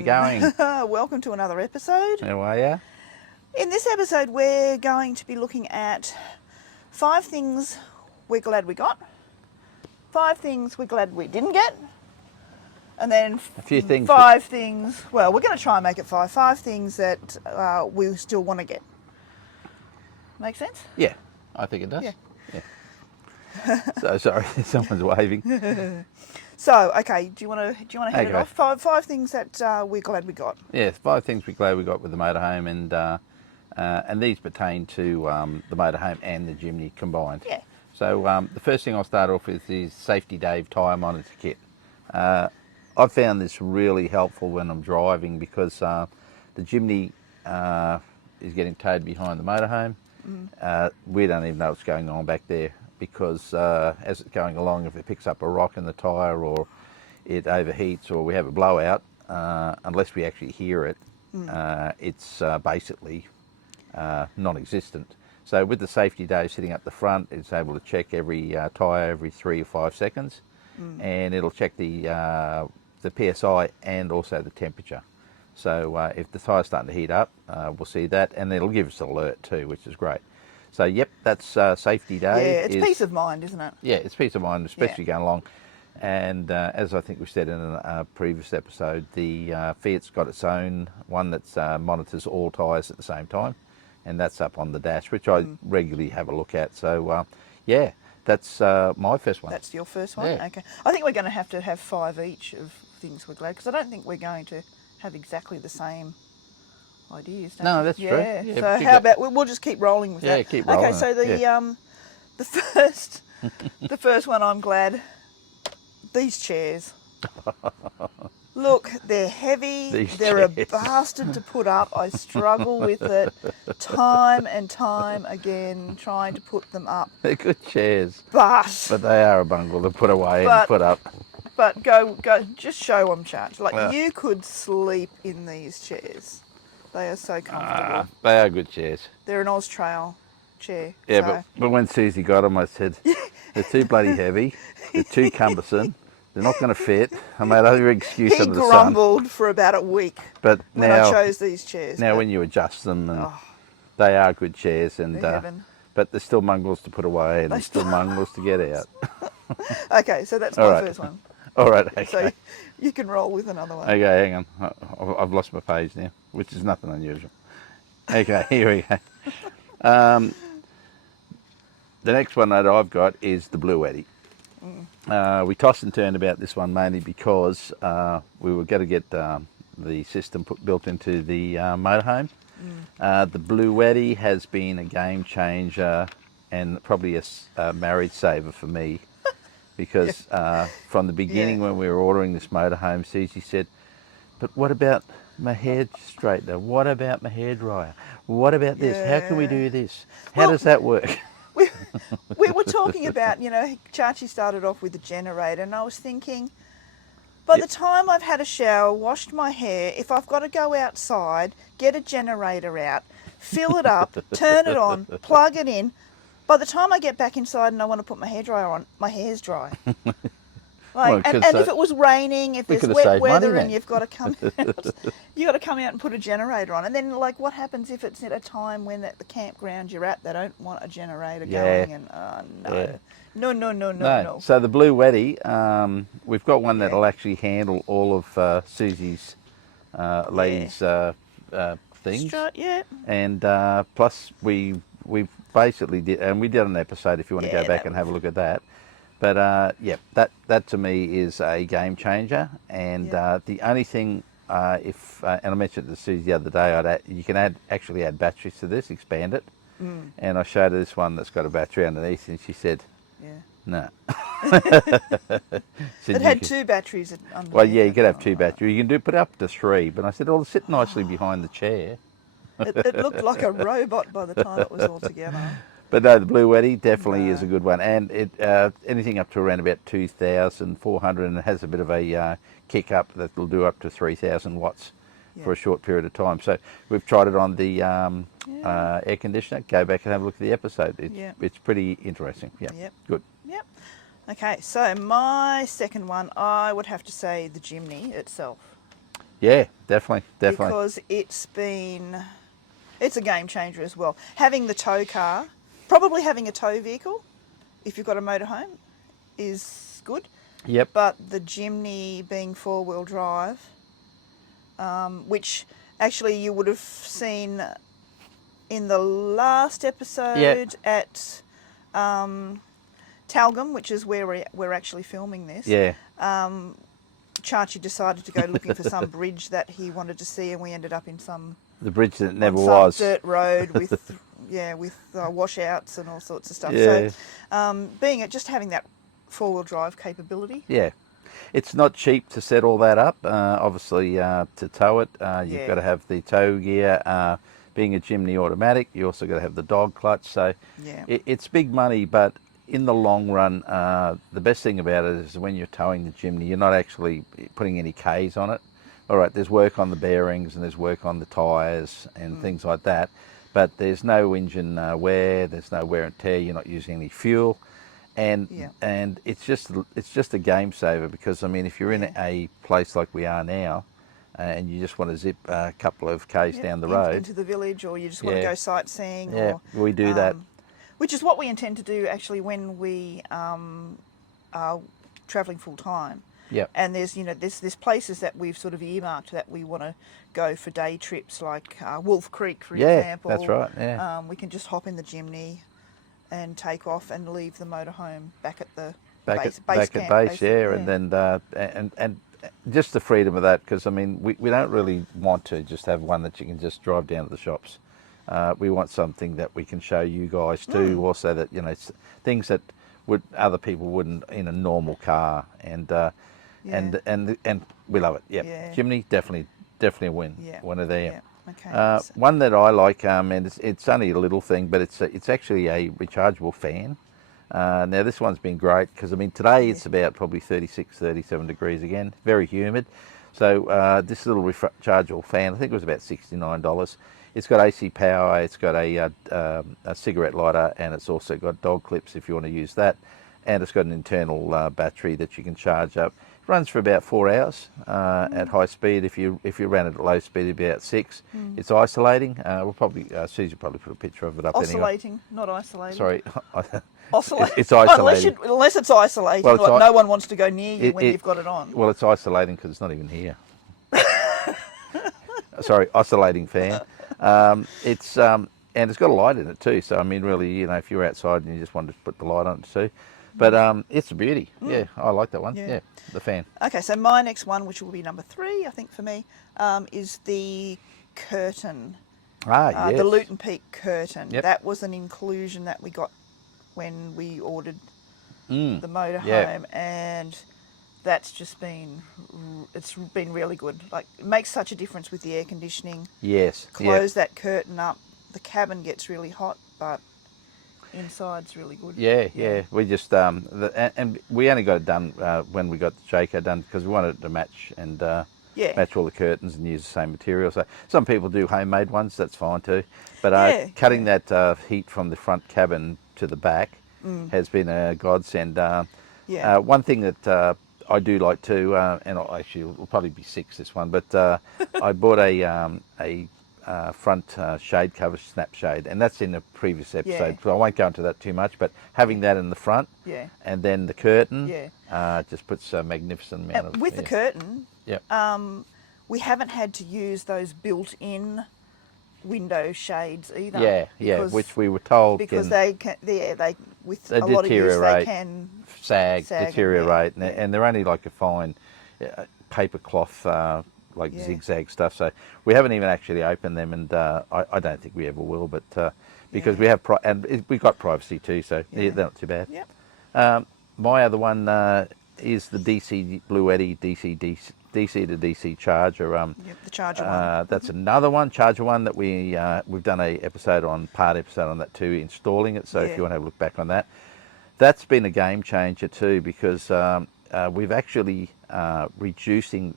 you going? Welcome to another episode. How are you? In this episode, we're going to be looking at 5 things we're glad we got, 5 things we're glad we didn't get, and then A few things. 5 things, well, we're going to try and make it 5 things that we still want to get. Make sense? Yeah, I think it does. Yeah. So sorry, someone's waving. So, okay, do you want to head it Okay. off? 5 things that we're glad we got. Yeah, 5 things we're glad we got with the motorhome, and these pertain to the motorhome and the Jimny combined. Yeah. So the first thing I'll start off with is Safety Dave tyre monitor kit. I've found this really helpful when I'm driving because the Jimny is getting towed behind the motorhome. We don't even know what's going on back there because as it's going along, if it picks up a rock in the tyre or it overheats or we have a blowout, unless we actually hear it, it's basically non-existent. So with the Safety Dave sitting up the front, it's able to check every tyre every 3 or 5 seconds, and it'll check the PSI and also the temperature. So if the tyre's starting to heat up, we'll see that, and it'll give us an alert too, which is great. So yep, that's Safety Dave. Yeah, it's peace of mind, isn't it? Yeah, it's peace of mind, especially going along. And as I think we said in a previous episode, the Fiat's got its own one that monitors all tyres at the same time, and that's up on the dash, which I regularly have a look at. So yeah, that's my first one. That's your first one? Yeah. Okay. I think we're going to have 5 each of things we're glad, because I don't think we're going to have exactly the same ideas. No, that's true. Yeah. Yeah, So how about we'll just keep rolling with that? Yeah, keep rolling. Okay. So the first one, I'm glad. These chairs. Look, they're heavy. They're chairs. a bastard to put up. I struggle with it time and time again, trying to put them up. They're good chairs, But they are a bungle to put away and put up. But go, just show them, chat. Like you could sleep in these chairs. They are so comfortable. They are good chairs. They're an Austrail chair. Yeah, so. but when Susie got them, I said, they're too bloody heavy, they're too cumbersome, they're not going to fit. I made every excuse He under the sun. grumbled for about a week But when I chose these chairs. Now when you adjust them, and they are good chairs, and heaven. but they're still mungles to put away, and they're still mungles to get out. Okay, so that's my first one. All right, okay. So you can roll with another one. Okay, hang on. I've lost my page now, which is nothing unusual. Okay, here we go. The next one that I've got is the Bluetti. We tossed and turned about this one mainly because we were going to get the system built into the motorhome. The Bluetti has been a game changer and probably a marriage saver for me. Because from the beginning when we were ordering this motorhome, Susie said, but what about my hair straightener? What about my hairdryer? What about this? How can we do this? How does that work? We were talking about, Chachi started off with the generator, and I was thinking, by the time I've had a shower, washed my hair, if I've got to go outside, get a generator out, fill it up, turn it on, plug it in, by the time I get back inside and I want to put my hairdryer on, my hair's dry. And if it was raining, if there's wet weather and you've got to come out and put a generator on. And then, what happens if it's at a time when at the campground you're at, they don't want a generator going? And no. So the Bluetti, we've got one that'll actually handle all of Susie's ladies' things. And plus we basically did, and we did an episode if you want to go back and have a look at that. But that to me is a game changer. And the only thing, and I mentioned to Susie the other day, you can actually add batteries to this, expand it. And I showed her this one that's got a battery underneath, and she said, no. It had 2 batteries underneath. Well, yeah, you could have 2 batteries. You can put up to 3. But I said, it'll sit nicely behind the chair. It looked like a robot by the time it was all together. But no, the Bluetti definitely is a good one, and it anything up to around about 2,400, and it has a bit of a kick up that will do up to 3,000 watts for a short period of time. So we've tried it on the air conditioner. Go back and have a look at the episode. It's pretty interesting. Good. Yep. Okay, so my second one, I would have to say the Jimny itself. Yeah, definitely. because it's a game changer as well. Having the tow car, probably having a tow vehicle, if you've got a motorhome, is good. Yep. But the Jimny being four-wheel drive, which actually you would have seen in the last episode at Talgum, which is where we're actually filming this. Yeah. Chachi decided to go looking for some bridge that he wanted to see, and we ended up in The bridge that never on was. some dirt road with washouts and all sorts of stuff. Yeah. So just having that four-wheel drive capability. Yeah. It's not cheap to set all that up. Obviously, to tow it, you've got to have the tow gear. Being a Jimny automatic, you also got to have the dog clutch. So Yeah. it's big money, but in the long run, the best thing about it is when you're towing the Jimny, you're not actually putting any Ks on it. All right, there's work on the bearings and there's work on the tyres and things like that, but there's no engine wear, there's no wear and tear, you're not using any fuel. And it's just a game saver, because I mean, if you're in a place like we are now, and you just want to zip a couple of k's down the road into the village, or you just want to go sightseeing, we do that. Which is what we intend to do actually when we are travelling full time. Yeah. And there's places that we've sort of earmarked that we want to go for day trips, like Wolf Creek, for example. That's right. Yeah. We can just hop in the Jimny and take off and leave the motorhome back at the base camp, yeah, and then and just the freedom of that, because I mean we don't really want to just have one that you can just drive down to the shops. We want something that we can show you guys too, also that things that other people wouldn't in a normal car, and we love it. Yep. Yeah. Jimny definitely a win. Yeah. One of them. Yeah. Okay. One that I like, and it's only a little thing, but it's actually a rechargeable fan. Now this one's been great, because I mean today it's about probably 36, 37 degrees again, very humid. So this little rechargeable fan, I think it was about $69. It's got AC power, it's got a cigarette lighter, and it's also got dog clips if you want to use that. And it's got an internal battery that you can charge up. It runs for about 4 hours at high speed. If you ran it at low speed, it'd be about 6. It's isolating. We'll probably Susie will probably put a picture of it up. Oscillating, anyway. Not isolating. Sorry, Oscillating. it's isolating. Unless it's isolating, well, no one wants to go near you when you've got it on. Well, it's isolating because it's not even here. Sorry, oscillating fan. It's and it's got a light in it too. So I mean, really, if you're outside and you just wanted to put the light on it too. But it's a beauty. Yeah, I like that one. Yeah, the fan. Okay, so my next one, which will be number 3, I think for me, is the curtain. Yes. The Luton Peak curtain. Yep. That was an inclusion that we got when we ordered the motorhome, and that's just been really good. Like, it makes such a difference with the air conditioning. Yes. Close that curtain up. The cabin gets really hot, but inside's really good. Yeah. We just and we only got it done when we got the Jayco done, because we wanted it to match and match all the curtains and use the same material. So some people do homemade ones, that's fine too. But cutting that heat from the front cabin to the back has been a godsend. One thing that I do like too, and actually it'll probably be 6 this one, but I bought a front shade cover, snap shade, and that's in a previous episode, so I won't go into that too much, but having that in the front and then the curtain just puts a magnificent amount of... With the curtain, we haven't had to use those built-in window shades either. Which we were told because they with a lot of use they can sag deteriorate, and they're only like a fine paper cloth zigzag stuff. So we haven't even actually opened them, and I don't think we ever will. But because we have we've got privacy too, so they're not too bad. My other one is the DC Bluetti DC to DC charger. The charger one. That's another one, charger one, that we've done a episode on that too, installing it. So if you want to have a look back on that, that's been a game changer too, because we've actually reducing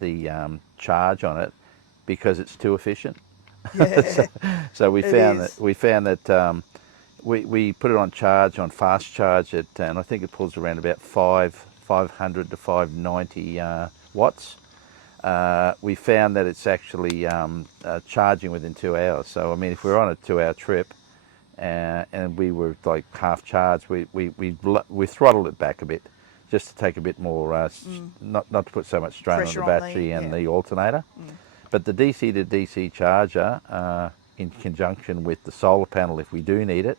the charge on it because it's too efficient. So we found that we put it on charge, on fast charge and I think it pulls around about 500 to 590 watts. we found that it's actually charging within 2 hours. So I mean, if we're on a 2-hour trip and we were like half charged, we throttled it back a bit, just to take a bit more, not to put so much strain on the Pressure on the- battery and yeah. the alternator. But the DC to DC charger, in conjunction with the solar panel, if we do need it,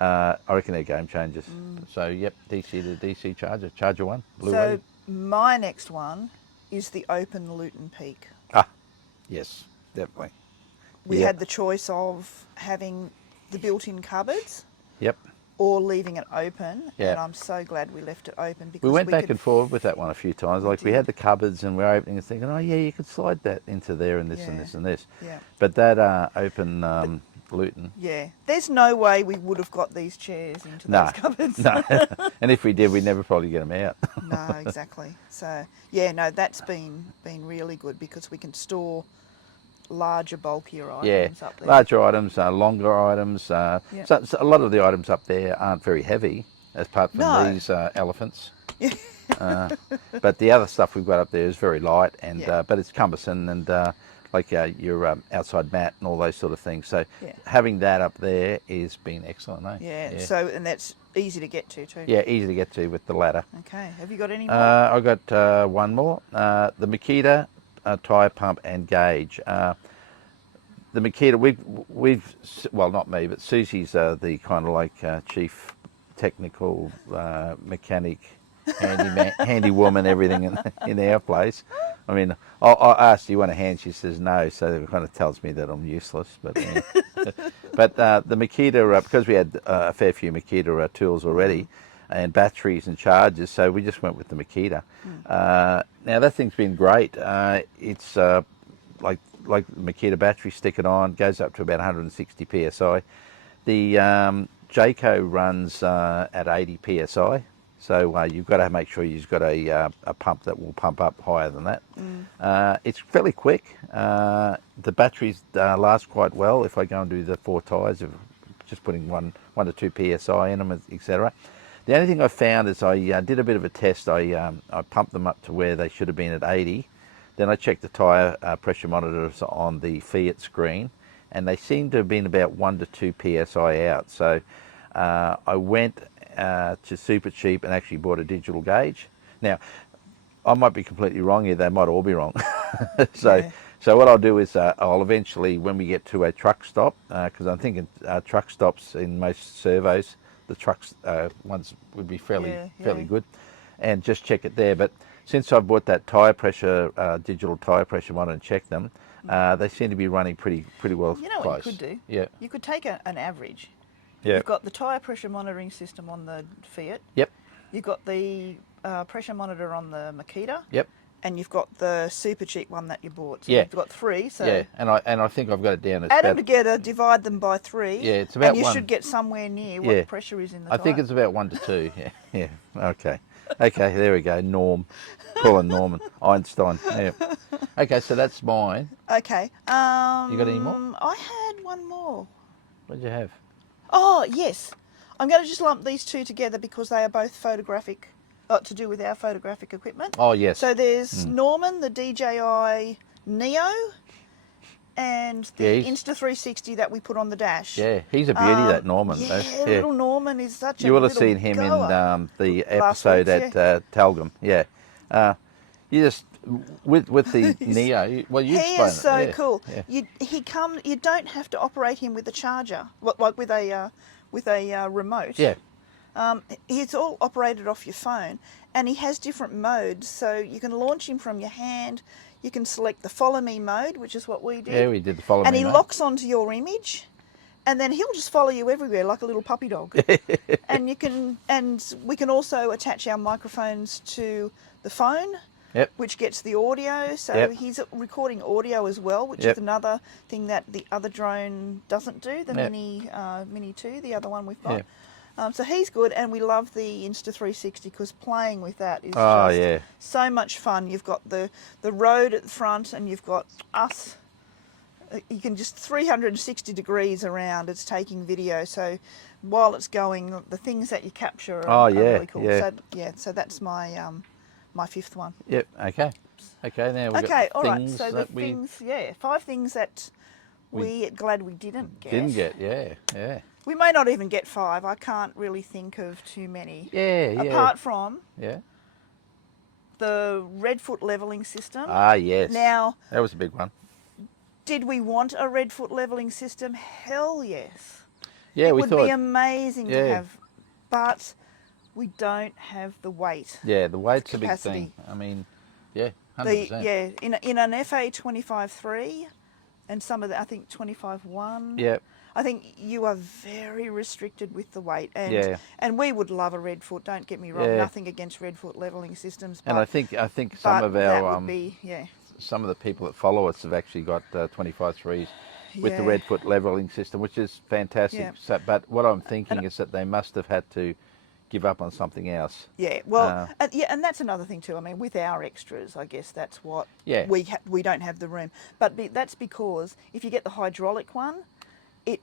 I reckon they're game changers. So yep, DC to DC charger one, Bluetti. So my next one is the open Luton Peak. Ah, yes, definitely. We Yep. had the choice of having the built-in cupboards Yep. or leaving it open, Yeah. and I'm so glad we left it open because We went back could, and forward with that one a few times. Like we had the cupboards and we were opening and thinking, oh yeah, you could slide that into there and this and Yeah. this and this. Yeah. But that open Luton, Yeah, there's no way we would have got these chairs into no, those cupboards. no. And if we did, we'd never probably get them out. No, exactly. So yeah, no, that's been really good because we can store larger, bulkier Yeah, items up there. larger items, longer items. Yeah. So a lot of the items up there aren't very heavy, apart from No. these elephants. But the other stuff we've got up there is very light, and Yeah. but it's cumbersome and like your outside mat and all those sort of things. So Yeah. having that up there has been excellent, eh? Yeah, so and that's easy to get to too. Yeah, easy to get to with the ladder. Okay, have you got any more? I got one more. The Makita tyre pump and gauge. The Makita, we've well, not me, but Susie's the kind of like chief technical mechanic, handy woman, everything in our place. I mean, I asked, do you want a hand? She says no, so it kind of tells me that I'm useless. But but the Makita, because we had a fair few Makita tools already, and batteries and chargers, so we just went with the Makita. Now that thing's been great. It's like the Makita battery, stick it on, goes up to about 160 psi. The Jayco runs at 80 psi, so you've got to make sure you've got a pump that will pump up higher than that. It's fairly quick. The batteries last quite well if I go and do the 4 tyres, of just putting 1 to 2 psi in them, etc. The only thing I found is I did a bit of a test. I pumped them up to where they should have been at 80. Then I checked the tyre pressure monitors on the Fiat screen, and they seem to have been about 1 to 2 psi out. So I went to Super Cheap and actually bought a digital gauge. Now, I might be completely wrong here. They might all be wrong. So what I'll do is I'll eventually, when we get to a truck stop, because I'm thinking truck stops in most servos, the trucks ones would be fairly good, and just check it there. But since I bought that tyre pressure, digital tyre pressure monitor and checked them, they seem to be running pretty well. You know close. what you could do? Yeah. You could take an average. Yeah. You've got the tyre pressure monitoring system on the Fiat. Yep. You've got the pressure monitor on the Makita. Yep. And you've got the super cheap one that you bought. So Yeah. you've got 3. So yeah, and I think I've got it down. It's add them about, together, divide them by 3. Yeah, it's about and you 1. should get somewhere near what the pressure is in the I tyre. think it's about 1 to 2. Yeah. Okay. Okay. There we go. Norm. Call him Norman Einstein. Yeah. Okay. So that's mine. Okay. You got any more? I had one more. What did you have? Oh, yes. I'm going to just lump these two together because they are both photographic, to do with our photographic equipment. Oh yes. So there's Norman, the DJI Neo, and the Insta360 that we put on the dash. Yeah, he's a beauty, that Norman. Yeah, though. little Norman is such a You will have little seen him goer. in the Last episode week's, at Talgum. Yeah. You just with the Neo. Well, you He explain is it. so Yeah. cool. Yeah. You don't have to operate him with a charger, like with a remote. Yeah. He's all operated off your phone, and he has different modes. So you can launch him from your hand. You can select the follow me mode, which is what we did. Yeah, we did the follow me. And he mate. locks onto your image, and then he'll just follow you everywhere like a little puppy dog. And we can also attach our microphones to the phone. Yep. Which gets the audio, so Yep. he's recording audio as well, which Yep. is another thing that the other drone doesn't do. The Yep. Mini 2, the other one we've got. Yeah. So he's good, and we love the Insta360 because playing with that is Oh, so much fun. You've got the road at the front, and you've got us. You can just 360 degrees around. It's taking video, so while it's going, the things that you capture are really cool. yeah. So that's my my 5th one. Yep. Okay. Oops. Okay, now we've Okay, got all right. things So the that we things, 5 things that we're glad we didn't get. didn't get. Yeah, yeah. We may not even get 5. I can't really think of too many. Yeah, yeah. Apart from Yeah. the Redfoot levelling system. Ah, yes. Now, That was a big one. did we want a Redfoot levelling system? Hell yes. Yeah, It we would thought. be amazing to Yeah. have, but we don't have the weight Yeah, the weight's a big capacity. thing. I mean, yeah, 100%. In an FA25-3 and some of the, I think 25-1. Yeah, I think you are very restricted with the weight, and yeah, we would love a Redfoot. Don't get me wrong, yeah. nothing against Redfoot levelling systems, And but I think some but of that our would be some of the people that follow us have actually got 25-3s with the yeah Redfoot leveling system, which is fantastic. yeah. So, but what I'm And thinking is that they must have had to give up on something else. yeah, well, Uh, and that's another thing too. I mean, with our extras, I guess that's what Yeah. we don't have the room. But that's because if you get the hydraulic one, it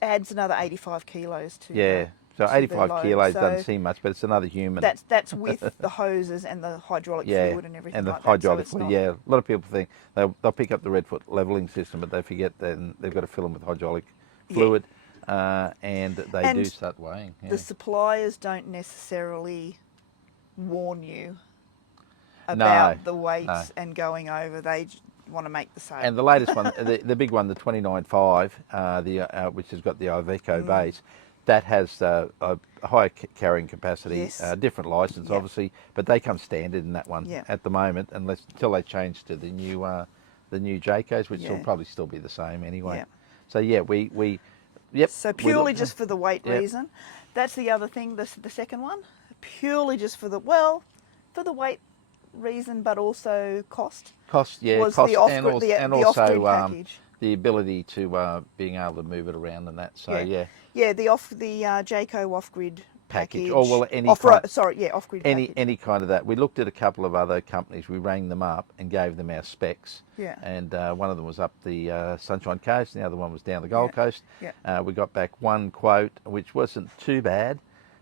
adds another 85 kilos to Yeah. So the 85 load. kilos So doesn't seem much, but it's another human. that's with the hoses and the hydraulic Yeah, fluid and everything and the like that. So hydraulic it's fluid. not. Yeah, a lot of people think they'll pick up the Redfoot leveling system, but they forget then they've got to fill them with hydraulic fluid, and they And do start weighing. Yeah. The suppliers don't necessarily warn you about the weights and going over. They want to make the sale. And the latest one, the big one, the 29.5, which has got the Iveco base, that has a higher carrying capacity, Yes. different license Yep. obviously, but they come standard in that one Yep. at the moment, until they change to the new Jaycos, which will Yeah. probably still be the same anyway. Yep. So yeah, yep. So we purely looked- just for the weight Yep. reason. That's the other thing, the second one. Purely just for the weight reason, but also cost. Cost, yeah, was cost, the off-grid, and the also off-grid package. the ability to being able to move it around and that. So yeah, Yeah, the Jayco off-grid package. Oh well, any off-grid any package. kind of that. We looked at a couple of other companies. We rang them up and gave them our specs. Yeah. And one of them was up the Sunshine Coast, and the other one was down the Gold Coast. Yeah. We got back one quote, which wasn't too bad,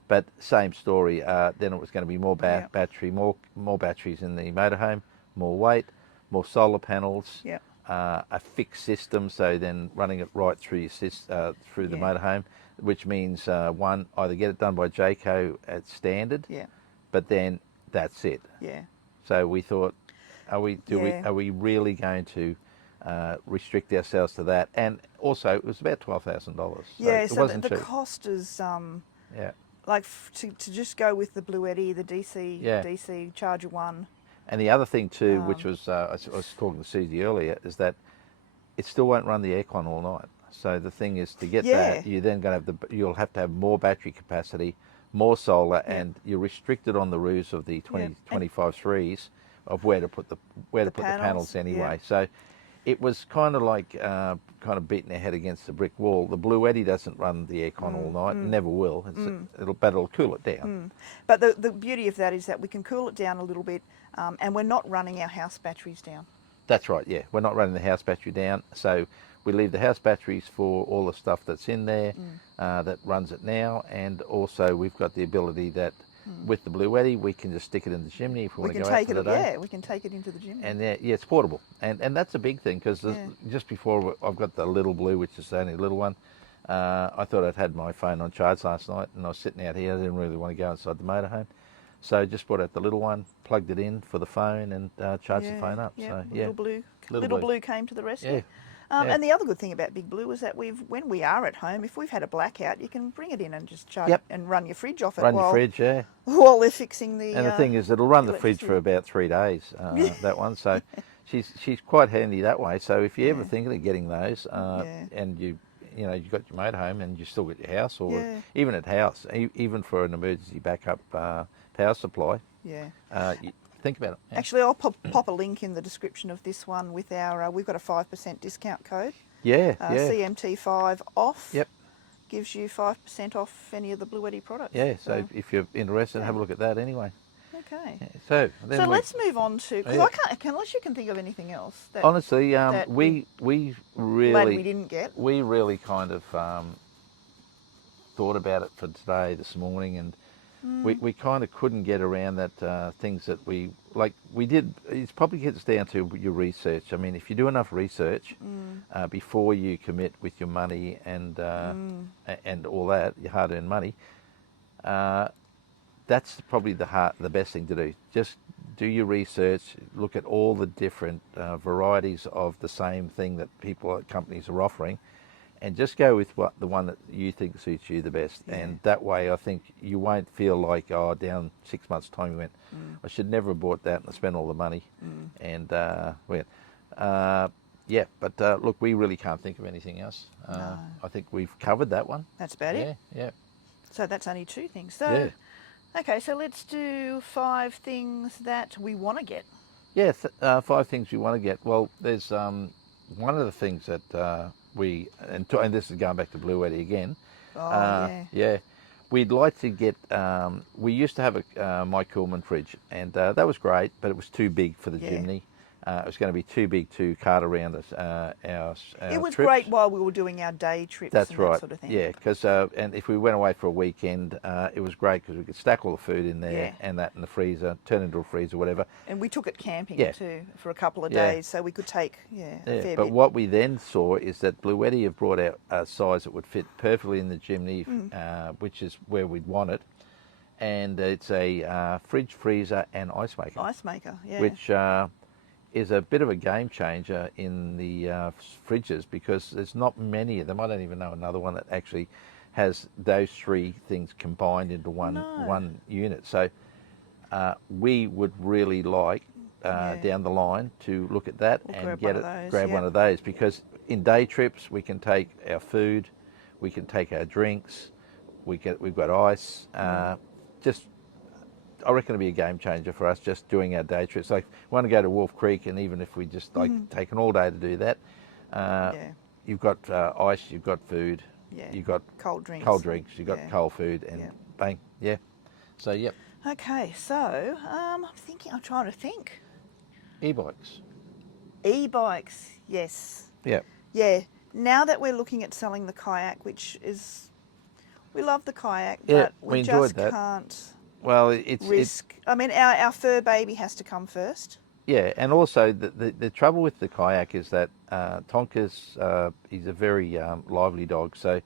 but same story. Then it was going to be more battery, more batteries in the motorhome, more weight, more solar panels. Yeah. A fixed system, so then running it right through your through the motorhome, which means one, either get it done by Jayco at standard, but then that's it. Yeah. So we thought, are we really going to restrict ourselves to that? And also, it was about $12,000. Yeah. It So wasn't the cheap. cost is Yeah. like to just go with the Bluetti, the DC Charger 1. And the other thing too, which was I was talking to Susie earlier, is that it still won't run the aircon all night. So the thing is, to get that, you're then going to you'll have to have more battery capacity, more solar, and you're restricted on the roofs of the 25-3s of where to put the panels anyway. So it was kind of like beating our head against the brick wall. The Bluetti doesn't run the aircon all night, never will. It'll cool it down. But the beauty of that is that we can cool it down a little bit, and we're not running our house batteries down. That's right, yeah. We're not running the house battery down, so we leave the house batteries for all the stuff that's in there that runs it now, and also we've got the ability that with the Bluetti we can just stick it in the chimney if we want to go out for the day. Yeah, we can take it into the chimney. And it's portable, and that's a big thing, because just before I've got the little Blue, which is only a little one. I thought I'd had my phone on charge last night, and I was sitting out here. I didn't really want to go inside the motorhome. So just brought out the little one, plugged it in for the phone, and charged the phone up. Yeah, so Little Blue came to the rescue. And the other good thing about Big Blue is that when we are at home, if we've had a blackout, you can bring it in and just charge and run your fridge off it. Your fridge, while they're fixing the. And the thing is, it'll run the fridge for about 3 days. That one, so she's quite handy that way. So if you're ever thinking of getting those, and you've got your motorhome and you still got your house, or even at house, even for an emergency backup power supply. You think about it. Yeah. Actually, I'll pop a link in the description of this one with our. We've got a 5% discount code. CMT5 off. Yep. Gives you 5% off any of the Bluetti products. Yeah. So if you're interested, have a look at that anyway. Okay. Yeah, so let's move on to, because I can't, unless you can think of anything else. That, honestly, that we really glad we didn't get. We really kind of thought about it for today, this morning, and we kind of couldn't get around that things that we did. It probably gets down to your research. I mean, if you do enough research before you commit with your money and all that, your hard-earned money, that's probably the best thing to do. Just do your research, look at all the different varieties of the same thing that companies are offering, and just go with the one that you think suits you the best. Yeah. And that way, I think you won't feel like, down 6 months' time you went, I should never have bought that and spent all the money. And yeah, but look, we really can't think of anything else. No. I think we've covered that one. That's about it. Yeah. So that's only 2 things. So, Yeah. okay, so let's do 5 things that we want to get. Yeah, 5 things we want to get. Well, there's one of the things that and this is going back to Bluetti again. Yeah. We'd like to get, we used to have a Mike Coolman fridge, and that was great, but it was too big for the Jimny. It was going to be too big to cart around our It was trips. great while we were doing our day trips. That's and right. That sort of thing. Yeah, because and if we went away for a weekend, it was great because we could stack all the food in there and that in the freezer, turn it into a freezer, whatever. And we took it camping too for a couple of Yeah. days, so we could take a fair But bit. what we then saw is that Bluetti have brought out a size that would fit perfectly in the Jimny, which is where we'd want it, and it's a fridge, freezer, and ice maker. Ice maker, yeah. Which is a bit of a game changer in the fridges, because there's not many of them. I don't even know another one that actually has those 3 things combined into one unit. So we would really like down the line to look at that and grab one of those, because in day trips we can take our food, we can take our drinks, we've got ice. I reckon it'll be a game changer for us just doing our day trips. Like, we want to go to Wolf Creek, and even if we just take an all day to do that, you've got ice, you've got food, you've got cold drinks, you've got cold food, and bang, So, yep. Okay, so I'm trying to think. E-bikes. E-bikes, yes. Yeah. Yeah. Now that we're looking at selling the kayak, we love the kayak, but we just can't. Well, it's risk. I mean, our fur baby has to come first. Yeah, and also the trouble with the kayak is that Tonka's he's a very lively dog, so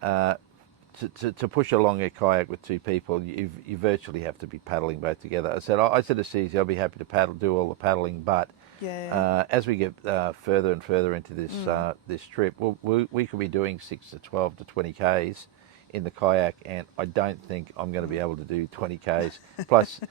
to push along a kayak with 2 people, you virtually have to be paddling both together. I said to Susie, I'll be happy to do all the paddling, but as we get further and further into this trip, we could be doing 6 to 12 to 20 k's in the kayak, and I don't think I'm going to be able to do 20 k's. Plus,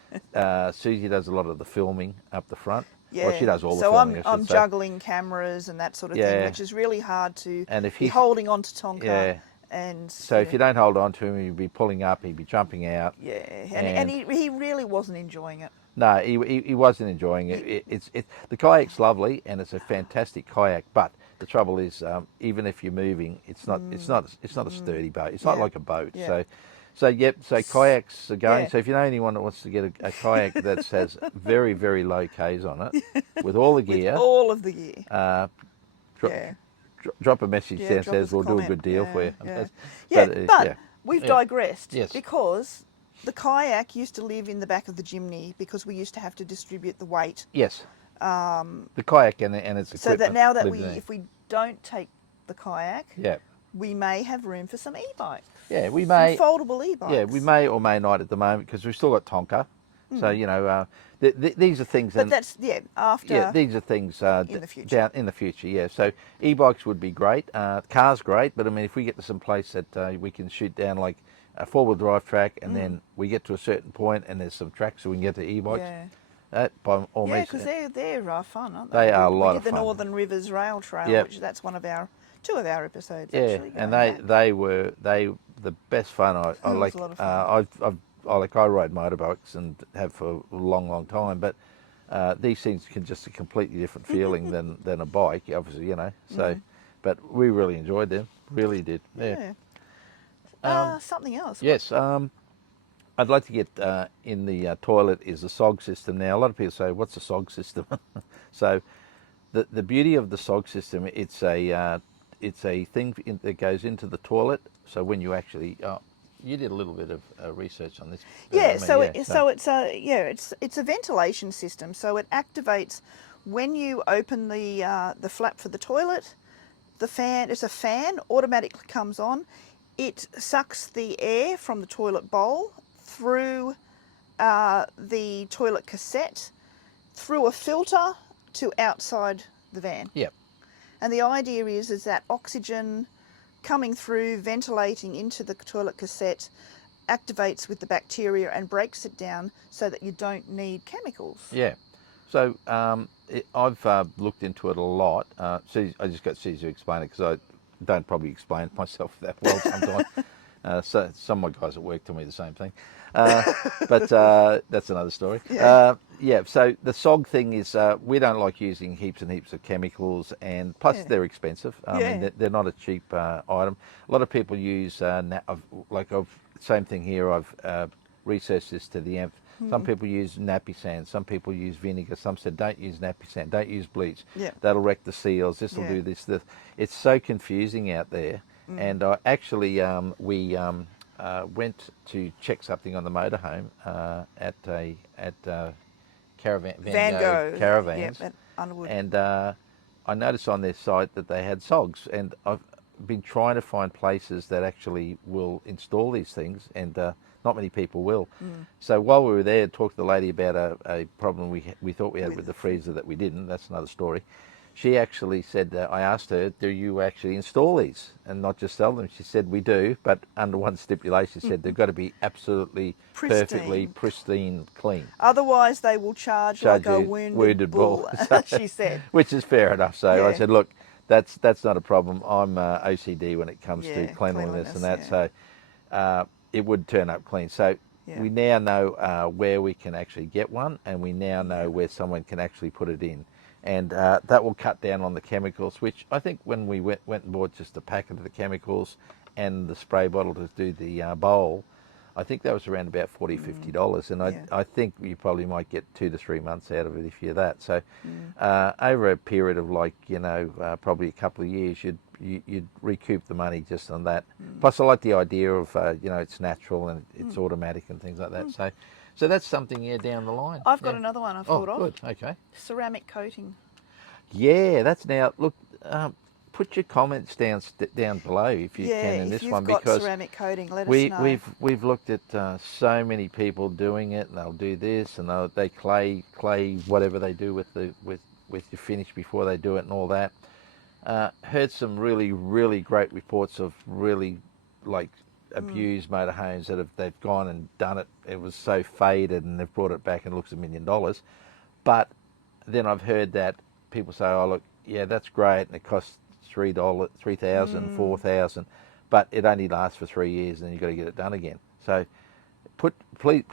Susie does a lot of the filming up the front. Yeah. Well, she does all the filming. So I'm juggling cameras and that sort of thing, which is really hard to be holding on to Tonka. Yeah. And so if you don't hold on to him, he'd be pulling up, he'd be jumping out. Yeah, and he really wasn't enjoying it. No, he wasn't enjoying it. The kayak's lovely, and it's a fantastic kayak, but the trouble is, even if you're moving, it's not a sturdy boat. It's not like a boat. Yeah. So kayaks are going. Yeah. So if you know anyone that wants to get a kayak that has very, very low Ks on it, with all the gear, with all of the gear, drop a message there and says we'll do a good deal for you. But we've digressed, yes, because the kayak used to live in the back of the Jimny because we used to have to distribute the weight. Yes. The kayak and its equipment. So that now that if we don't take the kayak, yeah, we may have room for some e-bikes. Yeah, we may. Some foldable e-bikes. Yeah, we may or may not at the moment, because we've still got Tonka. So, these are things. But that's, after. Yeah, these are things in the future. In the future, yeah. So e-bikes would be great. Cars great, but I mean, if we get to some place that we can shoot down like a 4-wheel drive track, and then we get to a certain point and there's some tracks so we can get to e-bikes. Yeah. By all means. Yeah, because they're fun, aren't they? They are a lot of fun. We did the Northern Rivers Rail Trail, which that's one of our 2 of our episodes. Yeah, actually, and they were the best fun. I like. A lot of fun. I ride motorbikes and have for a long, long time, but these things can just a completely different feeling than a bike, obviously, So, but we really enjoyed them. Really did. Yeah. Something else. Yes. I'd like to get in the toilet is the SOG system. Now, a lot of people say, "What's a SOG system?" So, the beauty of the SOG system, it's a thing that goes into the toilet. So when you actually you did a little bit of research on this. Yeah, I so mean, it's a ventilation system. So it activates when you open the flap for the toilet. The fan, it's a fan, automatically comes on. It sucks the air from the toilet bowl through the toilet cassette, through a filter to outside the van. Yep. And the idea is that oxygen coming through, ventilating into the toilet cassette, activates with the bacteria and breaks it down so that you don't need chemicals. Yeah. So I've looked into it a lot. I just got Susie to explain it because I don't probably explain it myself that well sometimes. So some of my guys at work tell me the same thing. But that's another story. Yeah. Yeah, so the SOG thing is we don't like using heaps and heaps of chemicals, and plus Yeah. they're expensive. I Yeah. mean, they're not a cheap item. A lot of people use, same thing here, I've researched this to the nth. Some people use nappy sand, some people use vinegar, some said don't use nappy sand, don't use bleach. Yeah. That'll wreck the seals, this will Yeah. do this. It's so confusing out there. And actually, we went to check something on the motorhome at Van Gogh Caravans, Yep, at Underwood. and I noticed on their site that they had SOGs, and I've been trying to find places that actually will install these things, and not many people will. So while we were there, talked to the lady about a problem we thought we had with the freezer that we didn't. That's another story. She actually said, I asked her, do you actually install these and not just sell them? She said, we do, but under one stipulation. She said they've got to be absolutely perfectly pristine clean. Otherwise, they will charge like a you wounded bull, she said. Which is fair enough. So Yeah. I said, look, that's not a problem. I'm OCD when it comes to Yeah, cleanliness and that. cleanliness, So it would turn up clean. So Yeah. we now know where we can actually get one, and we now know where someone can actually put it in. And that will cut down on the chemicals, which I think when we went and bought just a packet of the chemicals and the spray bottle to do the bowl, I think that was around about $40, $50. And Yeah. I think you probably might get 2 to 3 months out of it if you're that. So over a period of probably a couple of years, you'd recoup the money just on that. Plus I like the idea of, it's natural and it's automatic and things like that. So that's something down the line. I've got another one I've thought of. Good, okay. Ceramic coating. Yeah, that's now, look, put your comments down below if you can in this one, because because ceramic coating, let us know. we've looked at so many people doing it, and they'll do this, and they clay whatever they do with your finish before they do it and all that. Heard some really, really great reports of really abused motorhomes that they've gone and done it. It was so faded, and they've brought it back and it looks $1 million. But then I've heard that people say, "Oh, look, yeah, that's great, and it costs $3,000, $4,000, but it only lasts for 3 years, and then you've got to get it done again." So, please,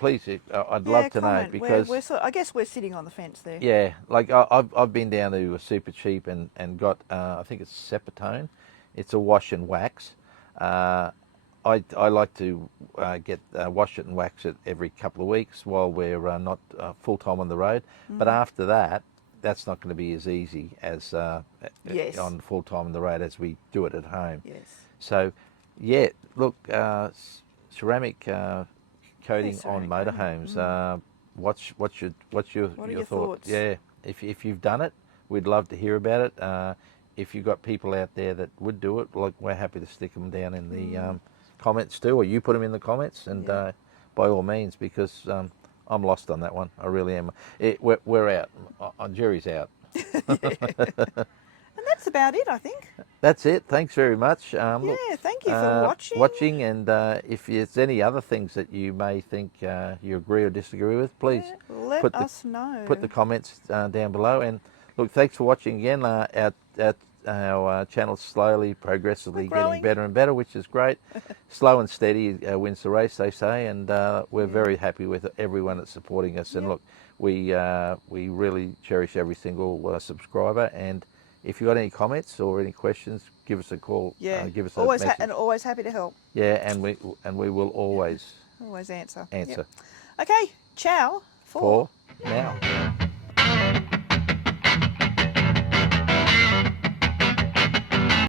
I'd love to know, because I guess we're sitting on the fence there. yeah, like I've been down to a Super Cheap and got I think it's Sepatone. It's a wash and wax. I like to get wash it and wax it every couple of weeks while we're not full time on the road. But after that, that's not going to be as easy as Yes. on full time on the road as we do it at home. Yes. So, yeah, look, ceramic coating on ceramic motorhomes. What's your thoughts? Yeah, if you've done it, we'd love to hear about it. If you've got people out there that would do it, like, we're happy to stick them down in the comments too, or you put them in the comments, and by all means, because I'm lost on that one. I really am. We're out. Jerry's out. And that's about it, I think. That's it. Thanks very much. Yeah, thank you for watching. And if there's any other things that you may think you agree or disagree with, please Let us know. Put the comments down below. And look, thanks for watching again. Our channel's slowly, progressively getting better and better, which is great. Slow and steady wins the race, they say, and we're very happy with everyone that's supporting us. And look, we really cherish every single subscriber. And if you've got any comments or any questions, give us a call. Yeah, give us always a message. and always happy to help. Yeah, and we will always answer. answer. Yep. Okay, ciao For now.